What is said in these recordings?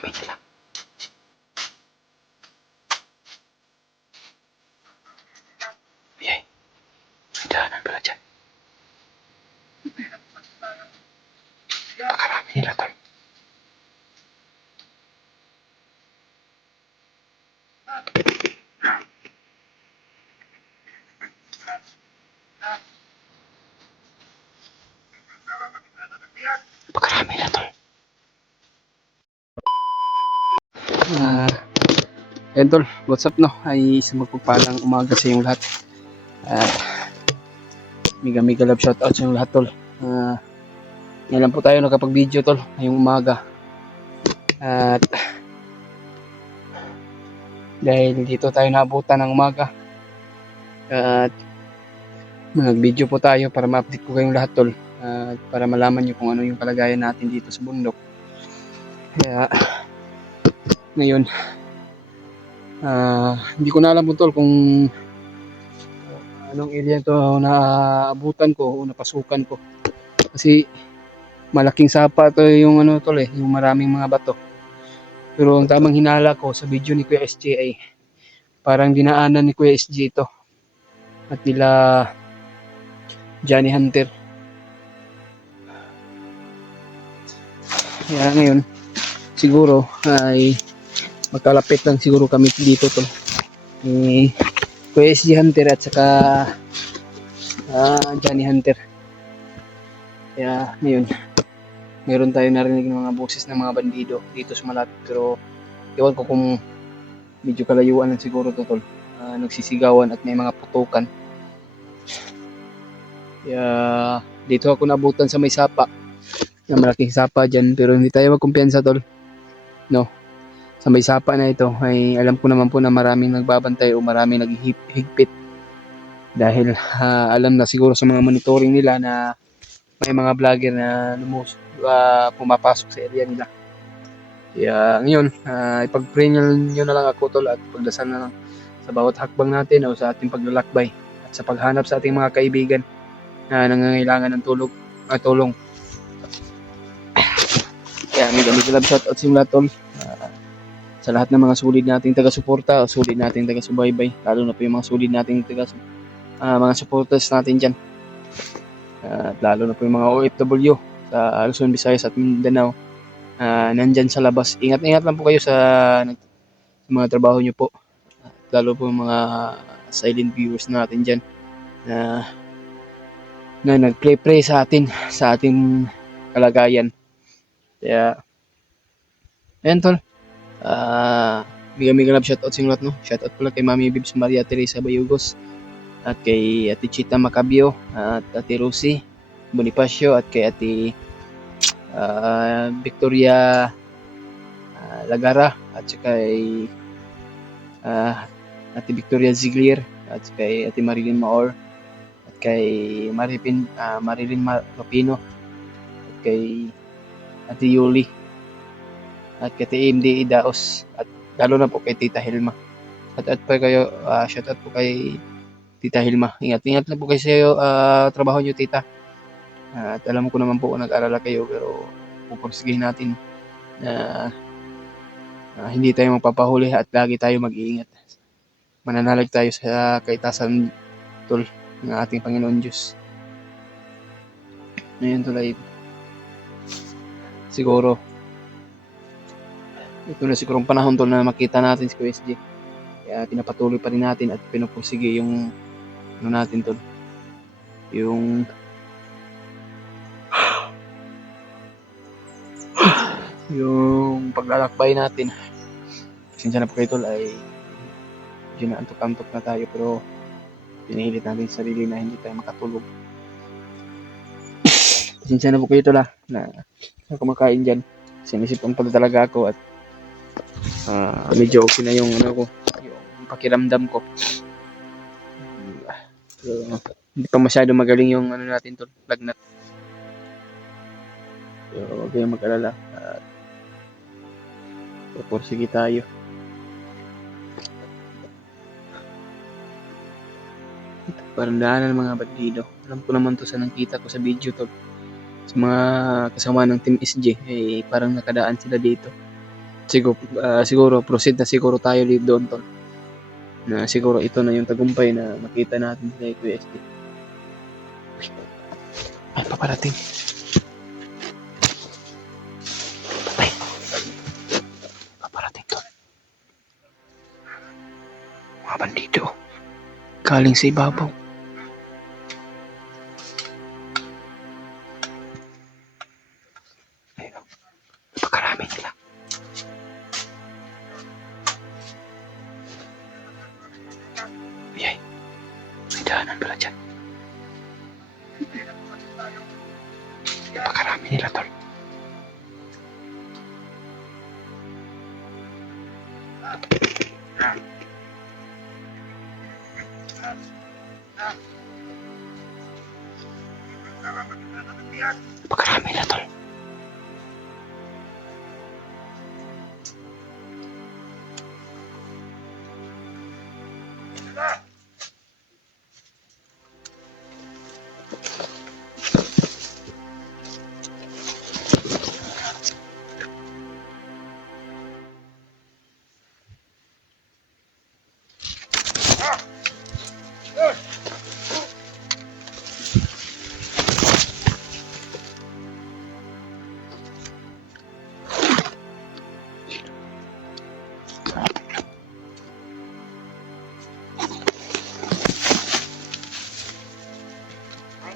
Pakarami sila. Ayay. May daanan pala dyan. Pakarami nila tol. Pakarami nila tol. Ayan tol, what's up no? Ay isang magpagpalang umaga sa inyong lahat. Mega love shoutout sa inyong lahat tol. Ngayon lang po tayo nakapag-video tol, ngayong umaga. At dahil dito tayo naabutan ng umaga. At nag-video po tayo para ma-update ko kayong lahat tol. Para malaman nyo kung ano yung kalagayan natin dito sa bundok. Kaya ngayon hindi ko na alam po tol kung anong area ito na abutan ko o napasukan ko. Kasi malaking sapa to yung ano tol yung maraming mga bato. Pero ang tamang hinala ko sa video ni Kuya SJ ay parang dinaanan ni Kuya SJ ito at nila Johnny Hunter. Kaya ngayon siguro ay magkalapit lang siguro kami dito tol. Kuya SJ Hunter at saka Johnny Hunter. Kaya ngayon meron tayo narinig ng mga boses ng mga bandido dito sa malapit, pero iwan ko kung medyo kalayuan lang siguro to tol. Nagsisigawan at may mga putukan. Kaya dito ako nabutan sa may sapa, na malaking sapa dyan, pero hindi tayo magkumpiyansa tol no. Sa may sapa na ito ay alam ko naman po na maraming nagbabantay o maraming naghihigpit dahil alam na siguro sa mga monitoring nila na may mga vlogger na pumapasok sa area nila. Kaya ngayon ipag-pray nyo na lang ako tol at pagdasal na lang sa bawat hakbang natin o sa ating paglalakbay at sa paghanap sa ating mga kaibigan na nangangailangan ng tulong. Kaya mega love shoutout sa mga tol, sa lahat ng mga sulit nating taga-suporta o sulit nating taga-subaybay, lalo na po yung mga sulit nating mga supporters natin dyan. At lalo na po yung mga OFW sa Luzon, Visayas at Mindanao, nandyan sa labas. Ingat lang po kayo sa mga trabaho nyo po. Lalo po yung mga silent viewers natin dyan na nag-pray sa atin, sa ating kalagayan. Kaya ayan tol, mega love shoutout sa inyo lahat no. Shoutout pala kay Mami Bibs Maria Teresa Bayugos at kay Ate Chita Macabio at Ate Rosie Bonifacio at kay Ate Victoria Lagara at kay Ate Victoria Ziglier at kay Ate Marilyn Maor at kay Marilyn Lopino at kay Ate Yuli at kay Ate MD Daos at lalo na po kay Tita Hilma. At po kayo, shoutout po kay Tita Hilma. Ingat lang po kayo sa trabaho nyo tita. At alam ko naman po nag-arala kayo, pero pupursigihin natin na hindi tayo magpapahuli at lagi tayo mag-iingat. Mananalig tayo sa kaitasan tol ng ating Panginoon Diyos. Ngayon tol ay siguro ito na siguro ang panahon tol na makita natin si QSG. Kaya pinapatuloy pa rin natin at pinupursige yung natin tol, yung paglalakbay natin. Pasensya na po kayo tol, ay medyo naantok-antok na tayo, pero pinihilit natin sa sarili na hindi tayo makatulog. Pasensya na po kayo tol na kumakain dyan. Sinisipan pa talaga ako at medyo okay na yung yung pakiramdam ko. So, hindi pa masyado magaling yung natin tol, lagnat. So, huwag kayong mag-alala at pupursige tayo. Parang daanan ng mga bandido. Alam ko naman to sa nakita ko sa video tol. Sa mga kasama ng Team SJ, parang nakadaan sila dito. siguro proceed na siguro tayo doon tol. Na siguro ito na yung tagumpay na makita natin sa Kuya SD. Ay, paparating. Patay. Paparating tol. Mga bandito. Galing sa ibabaw. Ayun. Napakarami nila. Ayay. May daanan pala dyan. Napakarami nila tol. Napakarami nila tol.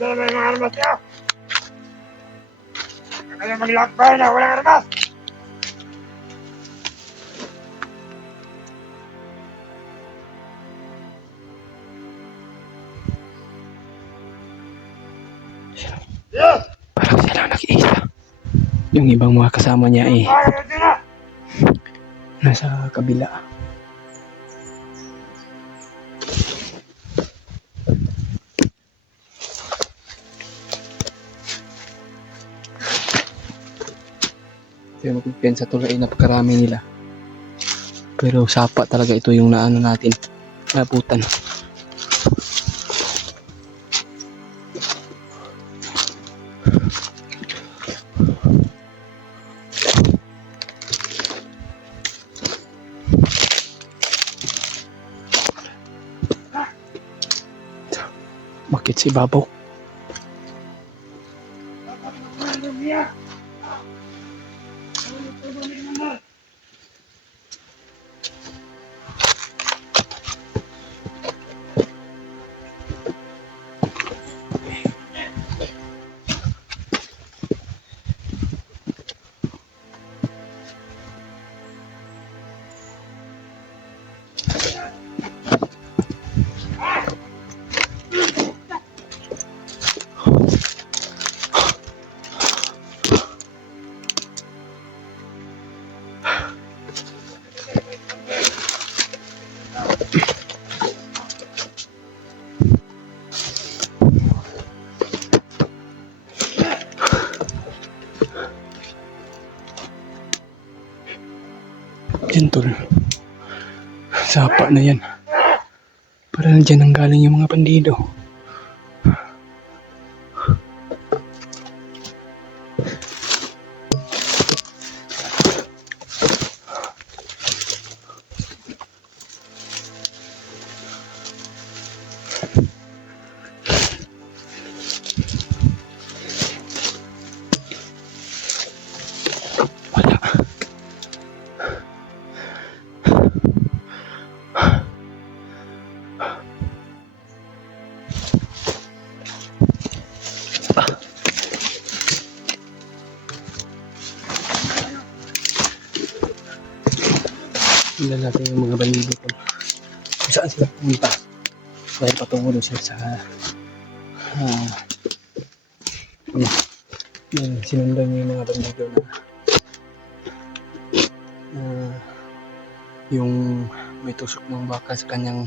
Ano may mga armas niyo? Huwag kayo maglakbay na walang armas! Yes! Parang sila nag-iisa. Yung ibang mga kasama niya eh nasa kabila. Pero magpipensa tuloy, napakarami nila. Pero sapa talaga ito yung naano natin, nabutan. Bakit si Babaw? Yan tol. Sapa na yan. Para dyan ang galing yung mga bandido. Wala. Tingnan natin yung mga bandido tol. Kung saan sila pumunta. Dahil patungo doon sila sa sinundan niyo yung mga bandido na yung may tusok ng baka sa kanyang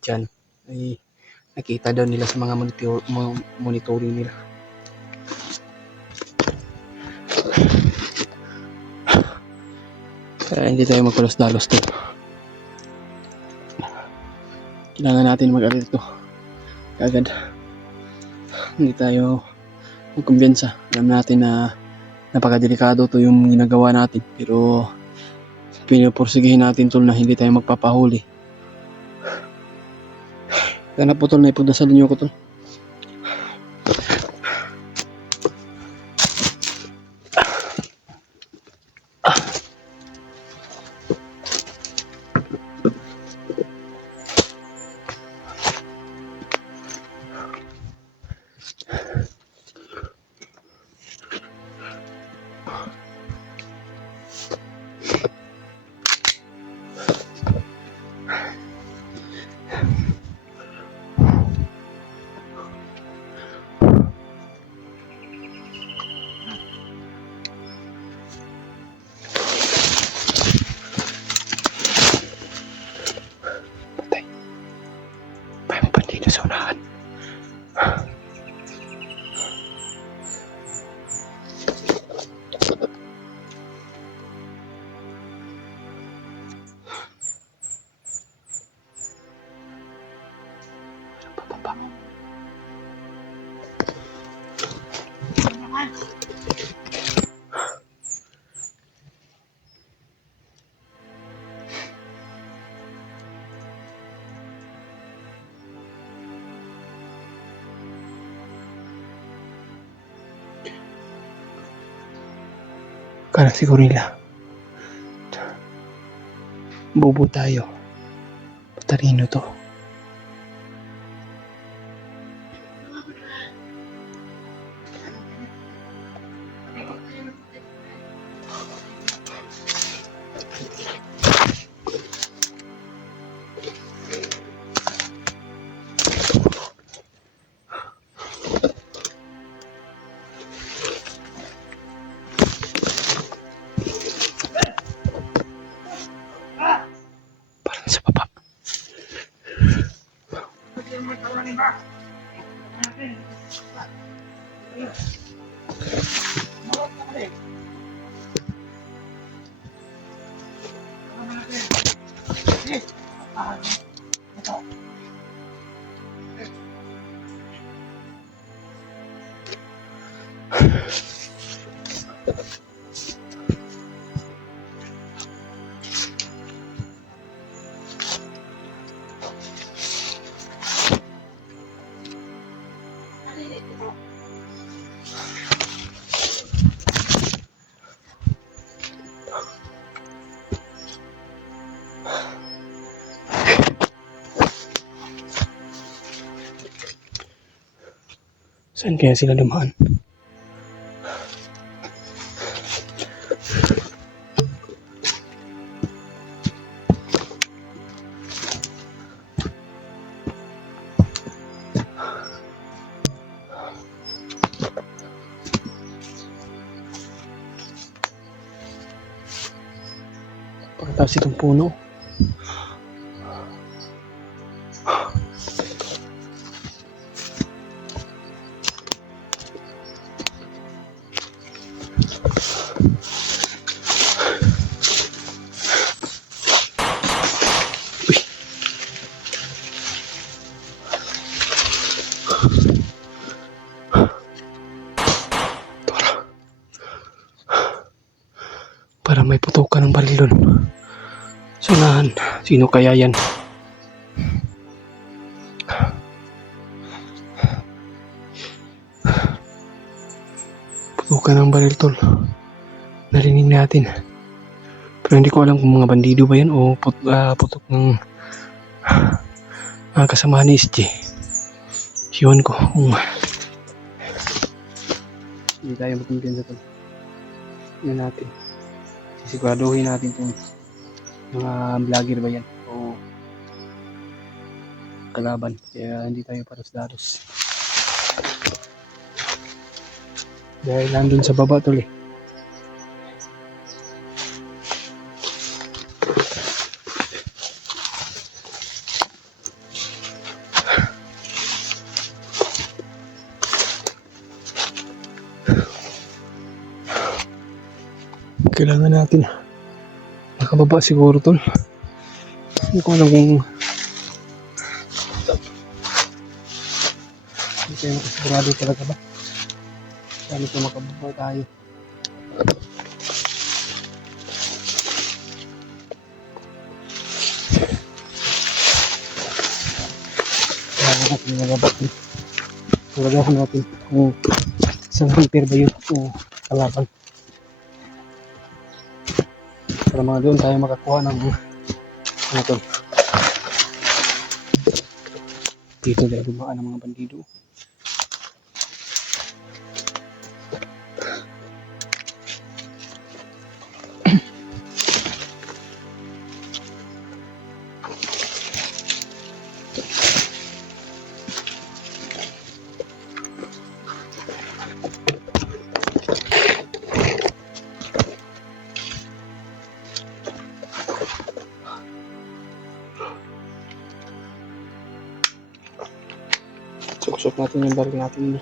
tiyan ay nakita daw nila sa mga monitoring nila. Kaya hindi tayo magpalos-dalos to. Kailangan natin mag-alerto agad. Hindi tayo magkumbiyansa. Alam natin na napakadelikado to yung ginagawa natin. Pero pinupursigihin natin tol na hindi tayo magpapahuli. Ganap po tol, naipagdasal niyo ko tol. Sa unahan. Kala siguro nila bobo tayo. Patarino to. Parang sa baba. Saan kaya sila dumaan? Pagkatapos itong puno. Para may putukan ng baril doon. Sa unahan. Sino kaya yan? Putukan ng baril tol. Narinig natin. Pero hindi ko alam kung mga bandido ba yan o putok ng kasamahan ni SJ. Siwan ko kung hindi tayo magkumpiyansa tol. Yan natin. Sisiguraduhin natin kung mga vlogger ba yan o kalaban. Kaya hindi tayo paros-daros. Dahil nandun sa baba tol eh. Kailangan natin nakababa siguro tol. Hindi ko alam kung hindi tayo makasigurado talaga ba. Sana ito makababa tayo. Kaya natin nilalabasin. Tulagahan natin kung isang repair ba yun o kalaban. Para mga doon tayo makakuha ng ano to. Dito dahil dumaan ng mga bandido. Suksok natin yung baril natin.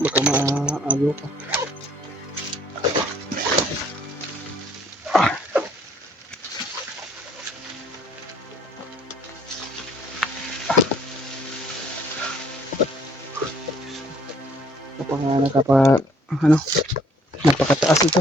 Baka maagaw pa. Napakataas ito.